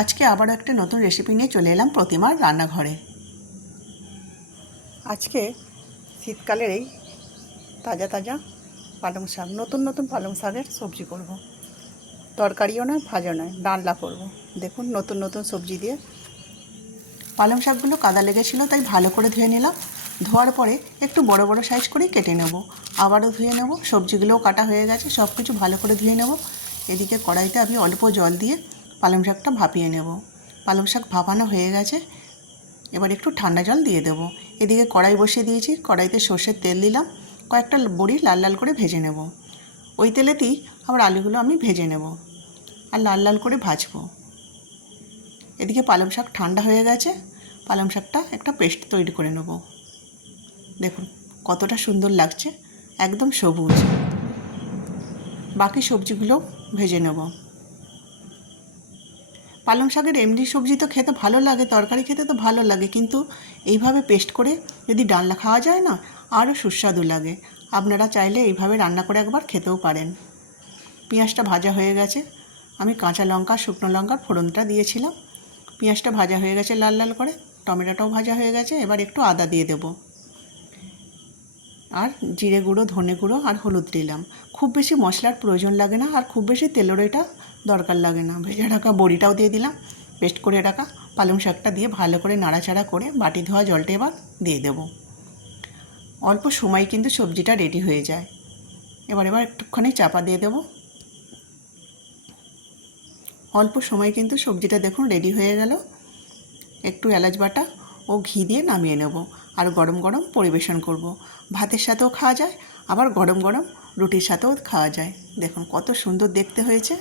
আজকে আবারও একটা নতুন রেসিপি নিয়ে চলে এলাম প্রতিমার রান্নাঘরে। আজকে শীতকালের এই তাজা তাজা পালং শাক, নতুন নতুন পালং শাকের সবজি করব। তরকারিও নয়, ভাজা নয়, ডালনা করব। দেখুন, নতুন নতুন সবজি দিয়ে পালং শাকগুলো কাদা লেগেছিলো, তাই ভালো করে ধুয়ে নিলাম। ধোয়ার পরে একটু বড় বড় সাইজ করেই কেটে নেব। আবারও ধুয়ে নেব। সবজিগুলোও কাটা হয়ে গেছে, সব কিছু ভালো করে ধুয়ে নেব। এদিকে কড়াইতে আমি অল্প জল দিয়ে পালং শাকটা ভাপিয়ে নেব। পালং শাক ভাপানো হয়ে গেছে, এবার একটু ঠান্ডা জল দিয়ে দেবো। এদিকে কড়াই বসিয়ে দিয়েছি, কড়াইতে সর্ষের তেল দিলাম। কয়েকটা বড়ি লাল লাল করে ভেজে নেব। ওই তেলেতেই আবার আলুগুলো আমি ভেজে নেব আর লাল লাল করে ভাজবো। এদিকে পালং শাক ঠান্ডা হয়ে গেছে, পালং শাকটা একটা পেস্ট তৈরি করে নেব। দেখুন কতটা সুন্দর লাগছে, একদম সবুজ। বাকি সবজিগুলো ভেজে নেব। পালং শাকের এমনি সবজি তো খেতে ভালো লাগে, তরকারি খেতে তো ভালো লাগে, কিন্তু এইভাবে পেস্ট করে যদি ডালনা খাওয়া যায় না, আরও সুস্বাদু লাগে। আপনারা চাইলে এইভাবে রান্না করে একবার খেতেও পারেন। পেঁয়াজটা ভাজা হয়ে গেছে, আমি কাঁচা লঙ্কা শুকনো লঙ্কার ফোড়নটা দিয়েছিলাম। পেঁয়াজটা ভাজা হয়ে গেছে লাল লাল করে, টমেটোটাও ভাজা হয়ে গেছে। এবার একটু আদা দিয়ে দেব, আর জিরে গুঁড়ো, ধনে গুঁড়ো আর হলুদ দিলাম। খুব বেশি মশলার প্রয়োজন লাগে না, আর খুব বেশি তেলেরও এটা দরকার লাগে না। ভেজে রাখা বড়িটাও দিয়ে দিলাম। পেস্ট করে রাখা পালং শাকটা দিয়ে ভালো করে নাড়াচাড়া করে বাটি ধোয়া জলটা এবার দিয়ে দেব। অল্প সময় কিন্তু সবজিটা রেডি হয়ে যায়। এবার একটুখানি চাপা দিয়ে দেব। অল্প সময় কিন্তু সবজিটা দেখুন রেডি হয়ে গেল। একটু এলাচ বাটা ও ঘি দিয়ে নামিয়ে নেব, আর গরম গরম পরিবেশন করব। ভাতের সাথেও খাওয়া যায়, আবার গরম গরম রুটির সাথেও খাওয়া যায়। দেখুন কত সুন্দর দেখতে হয়েছে।